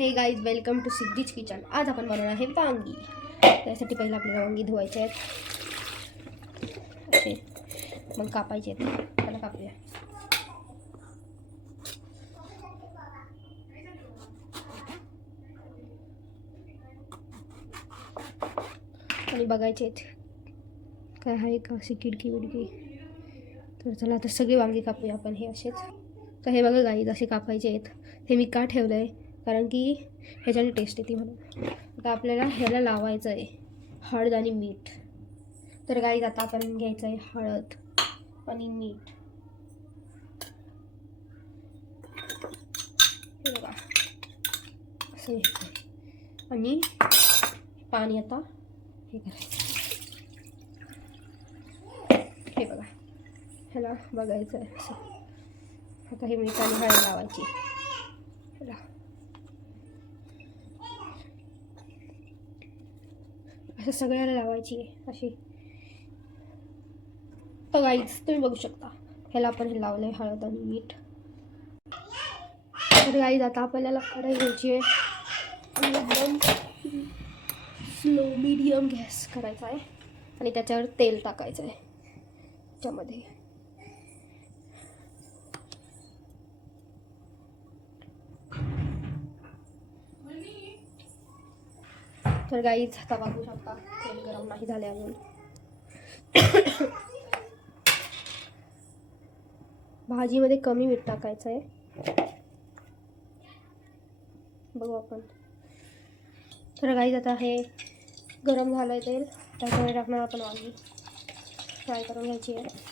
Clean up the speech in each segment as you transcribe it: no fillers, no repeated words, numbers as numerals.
हे guys, welcome to siddhis kitchen. आज आपण बनवणार आहे वांगी. त्यासाठी पहिला आपल्याला वांगी धुवायचे आहेत असे, मग कापायचे आहेत. त्याला कापूया. आणि बघायचे आहेत काय आहे का अशी किडकी विडकी. तर चला आता सगळे वांगी कापूया आपण हे असेच. तर हे बघा गाईज, असे कापायचे आहेत. हे मी का ठेवलं आहे कारण की ह्याच्याने टेस्ट येते म्हणून. आता आपल्याला ह्याला लावायचं आहे हळद आणि मीठ. तर गाईज आता आपण घ्यायचं आहे हळद आणि मीठ. हे बघा असं घ्यायचं आहे आणि पाणी आता हे करायचं. हे बघा ह्याला बघायचं आहे असं. आता हे मीठ आणि हळद लावायची ह्याला. असं सगळ्याला लावायची आहे अशी. तर गाईज तुम्ही बघू शकता ह्याला आपण हे लावलं आहे हळद आणि मीठ. तर गाईज आता आपल्याला कढई घ्यायची आहे आणि एकदम स्लो मीडियम गॅस करायचा आहे आणि त्याच्यावर तेल टाकायचं आहे त्याच्यामध्ये. तर गाईज आता बघू शकता तेल गरम नाही झाले अजून. भाजीमध्ये कमी मीठ टाकायचं आहे, बघू आपण. तर गाईज आता हे गरम झालं आहे तेल, त्याच्यामध्ये टाकणार आपण वांगी. फ्राय करून घ्यायची आहे.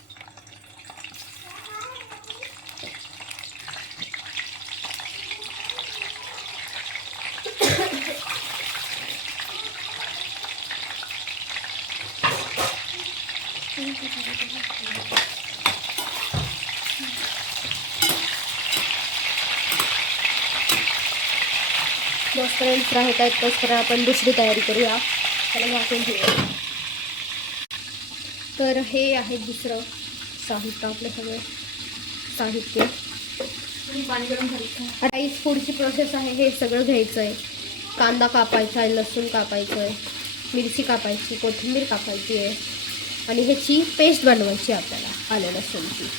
जोपर्यंत फ्राय होत आहेत तोपर्यंत आपण दुसरी तयारी करूया. त्याला वाटून घेऊया. तर हे आहे दुसरं साहित्य, आपलं सगळं साहित्य. आता ही पुढची प्रोसेस आहे. हे सगळं घ्यायचं आहे. कांदा कापायचा आहे, लसूण कापायचं आहे, मिरची कापायची, कोथिंबीर कापायची आहे आणि ह्याची पेस्ट बनवायची आपल्याला आलं लसूणची.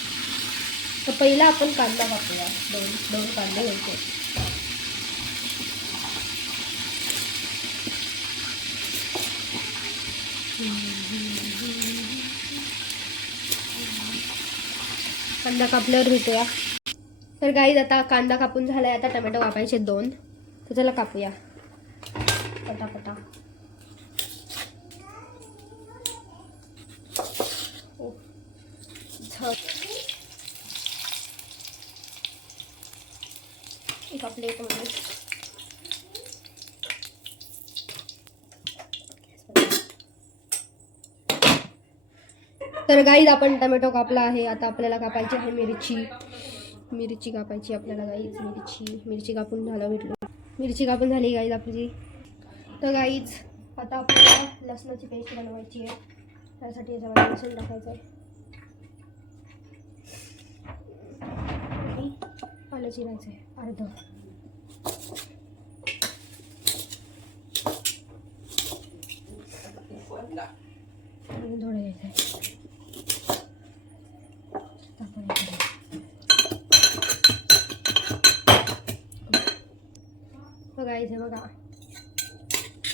तर पहिला आपण कांदा कापूया. दोन कांदे घ्यायचे. कांदा कापल्यावर भेटूया. तर गाईज आता कांदा कापून झालाय. आता टोमॅटो कापायचे 2. तर त्याला कापूया पटापटा. एका प्लेटमध्ये तर गाईज आपण टोमॅटो कापला आहे. आता आपल्याला कापायची आहे मिरची कापायची आपल्याला गाईज. मिरची कापून मिरची कापून झाली गाईज आपली. तर गाईज आता आपल्याला लसणाची पेस्ट बनवायची आहे. त्यासाठी याच्यामध्ये लसूण टाकायचं आहे आणि आलं चिरायचं आहे अर्ध. थोडं घ्यायचं आहे. बघायचं बघा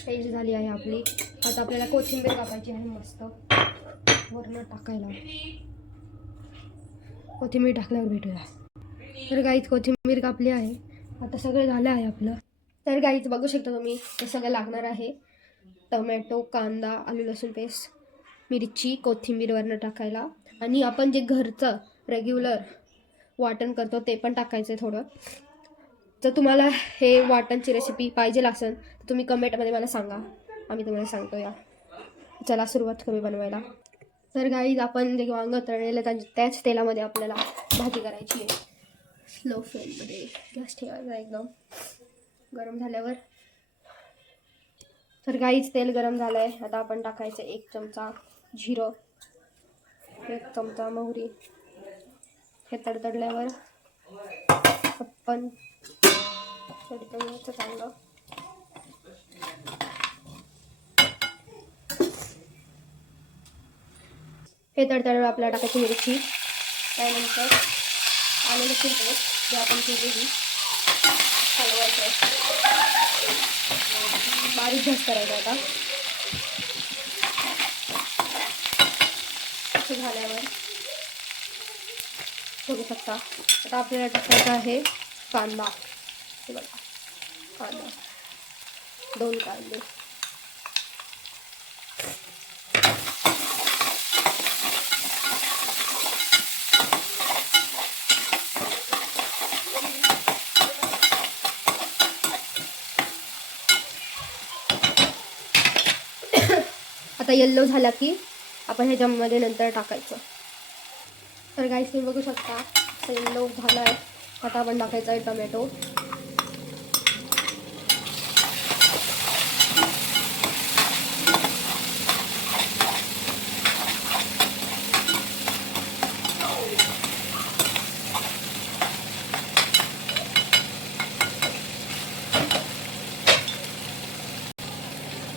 पेस्ट झाली आहे आपली. आता आपल्याला कोथिंबीर कापायची आहे मस्त वरनं टाकायला. कोथिंबीर टाकल्यावर भेटूया. तर गाईच कोथिंबीर कापली आहे. आता सगळं झालं आहे आपलं. तर गाईच बघू शकता तुम्ही हे सगळं लागणार आहे. टोमॅटो, कांदा, आलू लसूण पेस्ट, मिरची, कोथिंबीर वरनं टाकायला आणि आपण जे घरचं रेग्युलर वाटण करतो ते पण टाकायचं आहे थोडं. जर तुम्हाला हे वाटणची रेसिपी पाहिजे असेल तर तुम्ही कमेंटमध्ये मला सांगा, आम्ही तुम्हाला सांगतो या. चला सुरुवात करू बनवायला. तर गाईज आपण जे वांगं तळलेलं त्याच तेलामध्ये आपल्याला भाजी करायची आहे. स्लो फ्लेममध्ये गॅस ठेवायचा एकदम गरम झाल्यावर. तर गाईज तेल गरम झालं आहे. आता आपण टाकायचं 1 चमचा जिरं, 1 चमचा मोहरी. हे तडतडल्यावर आपण तडतडून चांगलं. हे तडतडून आपल्याला टाकायची मिरची, त्यानंतर आलं लसूण पेस्ट जे आपण केलेली हलवायचं, बारीक जास्त करायचं. आता असं झाल्यावर बघू शकता. आता आपल्याला टाकायचा आहे कांदा. हे बघा, कांदा 2 कांदे. आता येल्लो झाला की आपण ह्याच्यामध्ये नंतर टाकायचं. तर गाईस तुम्ही बघू शकता येल्लो झाला आहे. आता आपण टाकायचा आहे टोमॅटो.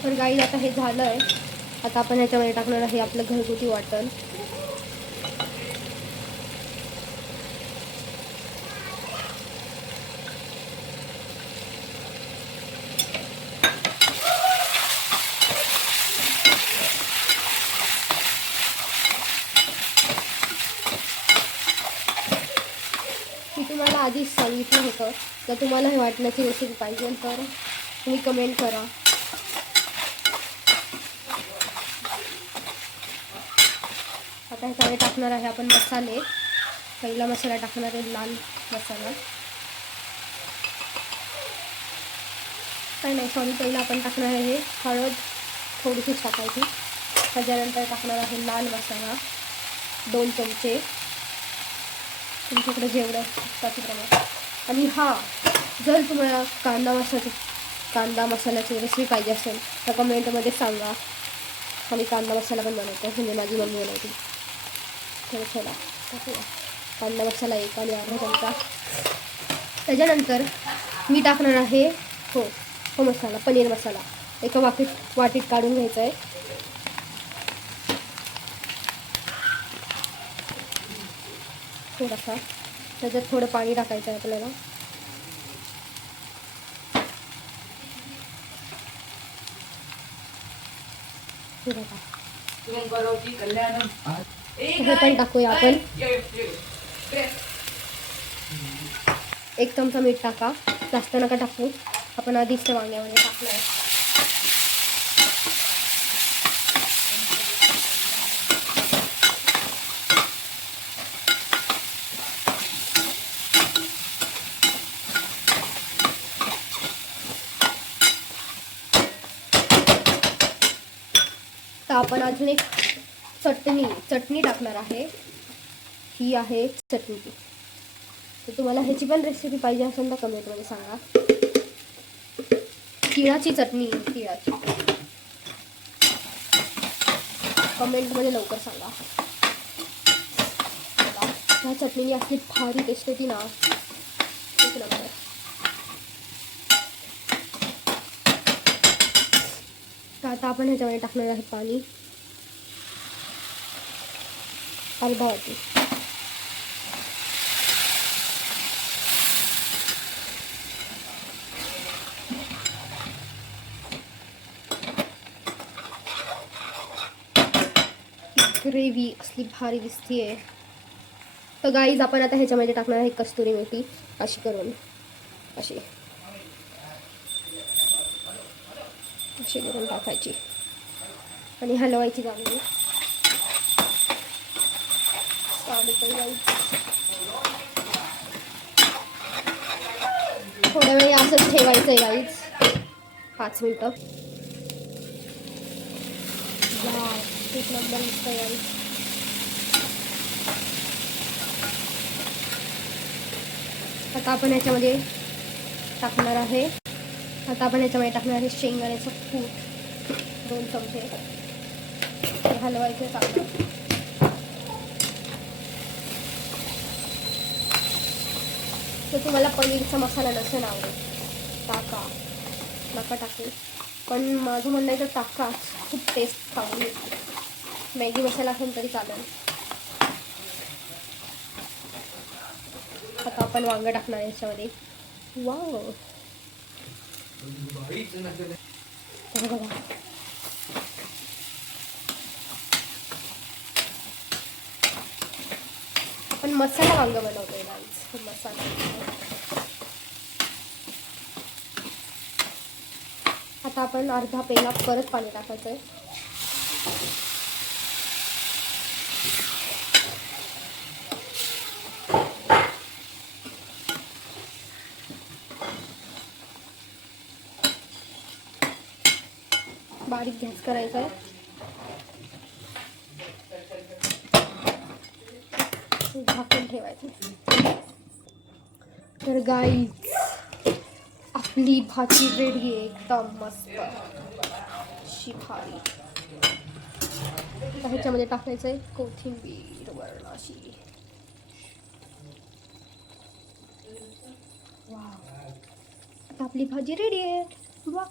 तर गाईस आता हे झालं आहे. आता आपण ह्याच्यामध्ये टाकणार आहे आपलं घरगुती वाटण. मी तुम्हाला आधीच सांगितलं होतं तर तुम्हाला हे वाटण्याची रेसिपी पाहिजे तर तुम्ही कमेंट करा. आता ह्याच्यामध्ये टाकणार आहे आपण मसाले. पहिला मसाला टाकणार आहे लाल मसाला. पहिला आपण टाकणार आहे हळद थोडीशीच टाकायची. त्याच्यानंतर टाकणार आहे लाल मसाला 2 चमचे, तुमच्याकडे जेवढं त्याप्रमाणे. आणि जर तुम्हाला कांदा मसाल्याची रेसिपी पाहिजे असेल तर कमेंटमध्ये सांगा. आम्ही कांदा मसाला पण बनवतो, म्हणजे माझी मम्मी बनवते. थोडा कांदा मसाला 1 आणि अर्धा चमचा. त्याच्यानंतर मी टाकणार आहे मसाला, पनीर मसाला. एका वाटीत काढून घ्यायचा आहे. थोडासा त्याच्यात थोडं पाणी टाकायचं आहे आपल्याला. हे पण टाकूया आपण. 1 चमचा मीठ टाका, जास्त नका टाकू. आपण आधीच त्या वांग्यामध्ये टाकलं आहे. तर आपण अजून एक चटणी टाकणार आहे. ही आहे चटणी. तर तुम्हाला ह्याची पण रेसिपी पाहिजे असेल तर कमेंटमध्ये सांगा. तिळाची चटणी, तिळाची. कमेंटमध्ये लवकर सांगा. ह्या चटणीने असली भारी टेस्ट होती ना, एक नंबर. तर आता आपण ह्याच्यामध्ये टाकणार आहे पाणी, अर्धा वाटी. ग्रेव्ही असली भारी दिसतीये. तर गाईज आपण आता ह्याच्यामध्ये टाकणार आहे कस्तुरी मेथी. अशी करून अशी करून टाकायची आणि हलवायची चांगली. थोड्या वेळ असंच ठेवायचं आहे गाईज, 5 मिनिटं. एक नंबर दिसतंय गाईज. आता आपण ह्याच्यामध्ये टाकणार आहे शेंगदाण्याचं कूट 2 चमचे. हलवायचं चांगलं. तर तुम्हाला पनीरचा मसाला नसेल आवडेल टाका नका टाकू, पण माझं म्हणणं आहे तर टाका, खूप टेस्ट चांगली येते. मॅगी मसाला असेल तरी चालेल. आता आपण वांगं टाकणार याच्यामध्ये. वाव, तर बघा आपण मसाला वांगं बनवतोय गाईस. मसाला आता आपण अर्धा पेला परत पाणी टाकायचं आहे. बारीक गॅस करायचा आहे. झाकून ठेवायचं. तर गाईस आपली भाजी रेडी आहे, एकदम मस्त अशी भारी. आता ह्याच्यामध्ये टाकायचं आहे कोथिंबीर वर्ण अशी. वाव, आता आपली भाजी रेडी आहे. वाह.